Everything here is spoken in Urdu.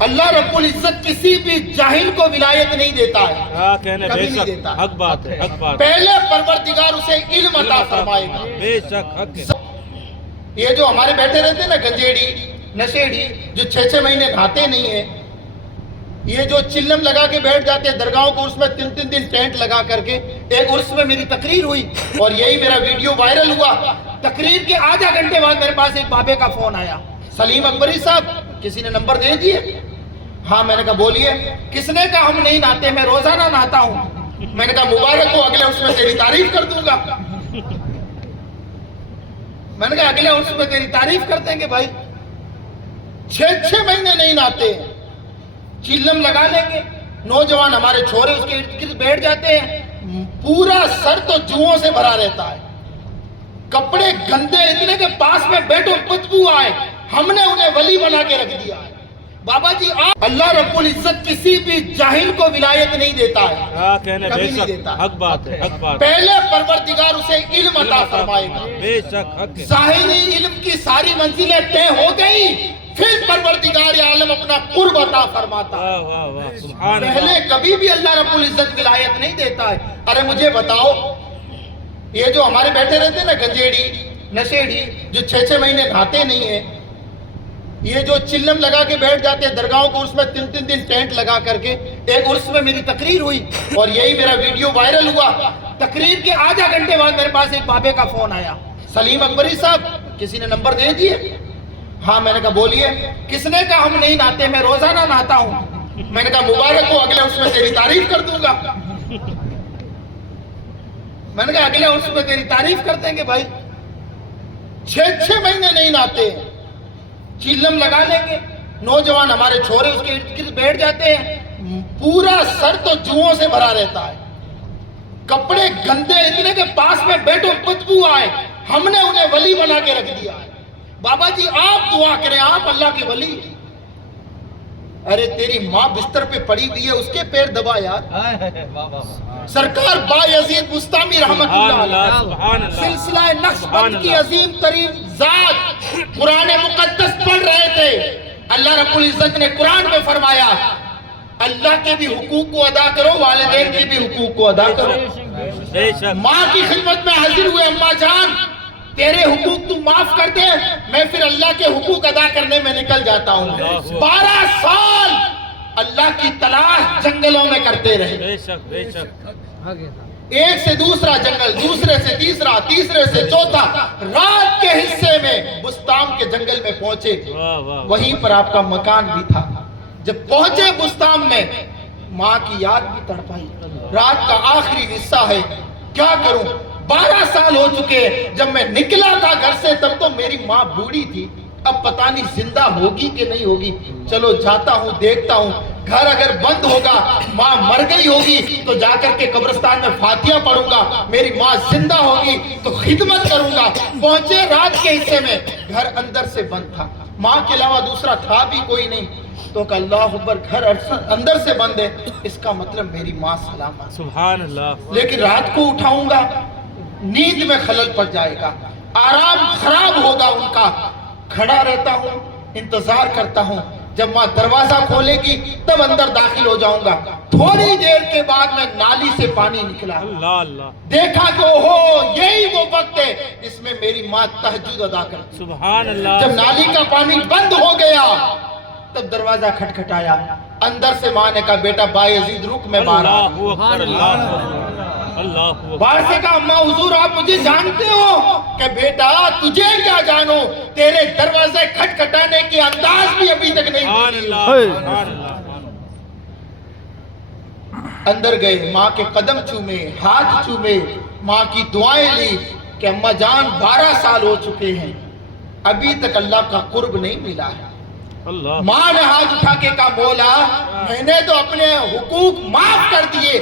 اللہ رب العزت کسی بھی جاہل کو ولایت نہیں دیتا ہے، کبھی نہیں دیتا۔ حق بات ہے، حق بات ہے۔ پہلے پروردگار اسے علم عطا فرمائے گا۔ بے شک حق ہے۔ یہ جو ہمارے بیٹھے رہتے ہیں نا گنجیڑی نشیڑی، جو 6 مہینے نہاتے نہیں ہیں، یہ جو چلم لگا کے بیٹھ جاتے ہیں درگاہوں کو، اس میں 3 دن ٹینٹ لگا کر کے، ایک عرس میں میری تقریر ہوئی اور یہی میرا ویڈیو وائرل ہوا۔ تقریر کے آدھا گھنٹے بعد میرے پاس ایک بابے کا فون آیا، سلیم اکبری صاحب کسی نے نمبر دے دیے؟ ہاں، میں نے کہا بولیے۔ کس نے کہا ہم نہیں نہاتے، میں روزانہ نہاتا ہوں۔ میں نے کہا مبارک ہو، اگلے عرس میں تیری تعریف کر دوں گا۔ میں نے کہا اگلے عرس میں تیری تعریف کر دیں گے بھائی۔ 6 مہینے نہیں نہاتے، چلم لگا لیں گے، نوجوان ہمارے چھوڑے اس کے ارد گرد بیٹھ جاتے ہیں، پورا سر تو جوؤں سے بھرا رہتا ہے، کپڑے گندے اتنے کہ پاس میں بیٹھو بدبو آئے، ہم نے انہیں ولی بنا کے رکھ دیا ہے۔ بابا جی اللہ رب العزت کسی بھی جاہل کو ولایت نہیں دیتا ہے، کبھی نہیں دیتا۔ حق بات ہے، حق بات ہے۔ پہلے پروردگار اسے علم عطا فرمائے گا، بے شک حق ہے۔ ظاہری علم کی ساری منزلیں طے ہو گئی، پھر پروردگار عالم اپنا قرب عطا فرماتا ہے۔ واہ واہ واہ، سبحان اللہ۔ پہلے کبھی بھی اللہ رب العزت ولایت نہیں دیتا ہے۔ ارے مجھے بتاؤ، یہ جو ہمارے بیٹھے رہتے ہیں نا گنجیڑی نشیڑی، جو 6 مہینے نہاتے نہیں ہیں، یہ جو چلم لگا کے بیٹھ جاتے ہیں درگاہوں کو، اس میں 3 دن ٹینٹ لگا کر کے، ایک عرس میں میری تقریر ہوئی اور یہی میرا ویڈیو وائرل ہوا۔ تقریر کے آدھا گھنٹے بعد میرے پاس ایک بابے کا فون آیا، سلیم اکبری صاحب کسی نے نمبر دے دیے؟ ہاں، میں نے کہا بولیے۔ کس نے کہا ہم نہیں نہاتے، میں روزانہ نہاتا ہوں۔ میں نے کہا مبارک ہو، اگلے عرس میں تیری تعریف کر دوں گا۔ میں نے کہا اگلے عرس میں تیری تعریف کر دیں گے بھائی۔ 6 مہینے نہیں نہاتے، چلم لگا لیں گے، نوجوان ہمارے چھوڑے اس کے ارد گرد بیٹھ جاتے ہیں، پورا سر تو جوؤں سے بھرا رہتا ہے، کپڑے گندے اتنے کہ پاس میں بیٹھو بدبو آئے، ہم نے انہیں ولی بنا کے رکھ دیا ہے۔ بابا جی آپ دعا کریں، آپ اللہ کے ولی۔ ارے تیری ماں بستر پہ پڑی ہوئی ہے، اس کے پیر دبا یار۔ سرکار بایزید بستامی رحمت اللہ علیہ سلسلہ نقشبند کی عظیم ترین ذات قرآن مقدس پڑھ رہے تھے، اللہ رب العزت نے قرآن میں فرمایا اللہ کے بھی حقوق کو ادا کرو، والدین کے بھی حقوق کو ادا کرو۔ ماں کی خدمت میں حاضر ہوئے، اماں جان تیرے حقوق تو معاف کر دے، میں پھر اللہ کے حقوق ادا کرنے میں نکل جاتا ہوں۔ 12 سال اللہ کی تلاش جنگلوں میں کرتے رہے، بے شک بے شک۔ ایک سے دوسرا جنگل، دوسرے سے تیسرا، تیسرے سے چوتھا، رات کے حصے میں بستام کے جنگل میں پہنچے، وہیں پر آپ کا مکان بھی تھا۔ جب پہنچے بستام میں، ماں کی یاد بھی تڑپائی، رات کا آخری حصہ ہے، کیا کروں؟ 12 سال ہو چکے، جب میں نکلا تھا گھر سے تب تو میری ماں بوڑھی تھی، اب پتہ نہیں زندہ ہوگی کہ نہیں ہوگی، چلو جاتا ہوں دیکھتا ہوں، گھر اگر بند ہوگا، ماں مر گئی ہوگی تو جا کر کے قبرستان میں فاتحہ پڑھوں گا، میری ماں زندہ ہوگی تو خدمت کروں گا۔ پہنچے رات کے حصے میں، گھر اندر سے بند تھا، ماں کے علاوہ دوسرا تھا بھی کوئی نہیں، تو کہ اللہ اکبر، گھر اندر سے بند ہے، اس کا مطلب میری ماں سلامت۔ سبحان اللہ۔ لیکن رات کو اٹھاؤں گا، نیند میں خلل پڑ جائے گا، آرام خراب ہوگا ان کا۔ کھڑا رہتا ہوں، انتظار کرتا ہوں، جب ماں دروازہ کھولے گی تب اندر داخل ہو جاؤں گا۔ تھوڑی دیر کے بعد میں نالی سے پانی نکلا، اللہ اللہ، دیکھا کہ اوہو یہی وہ وقت ہے جس میں میری ماں تہجد ادا کرتی۔ سبحان اللہ۔ جب نالی کا پانی بند ہو گیا تب دروازہ کھٹکھٹایا، اندر سے ماں نے کہا بیٹا بایزید رک، میں باہر آ رہا ہوں۔ اللہ اکبر، اللہ اکبر۔ باہر سے کہا اماں حضور آپ مجھے جانتے ہو؟ کہ بیٹا تجھے کیا جانو، تیرے دروازے کھٹکھٹانے کی انداز بھی ابھی تک نہیں سبحان بدلی۔ اللہ، سبحان اللہ۔ اندر گئے، ماں کے قدم چومے، ہاتھ چومے، ماں کی دعائیں لی کہ اماں جان 12 سال ہو چکے ہیں، ابھی تک اللہ کا قرب نہیں ملا ہے۔ اللہ، ماں نے ہاتھ اٹھا کے کہا مولا میں نے تو اپنے حقوق معاف کر دیے،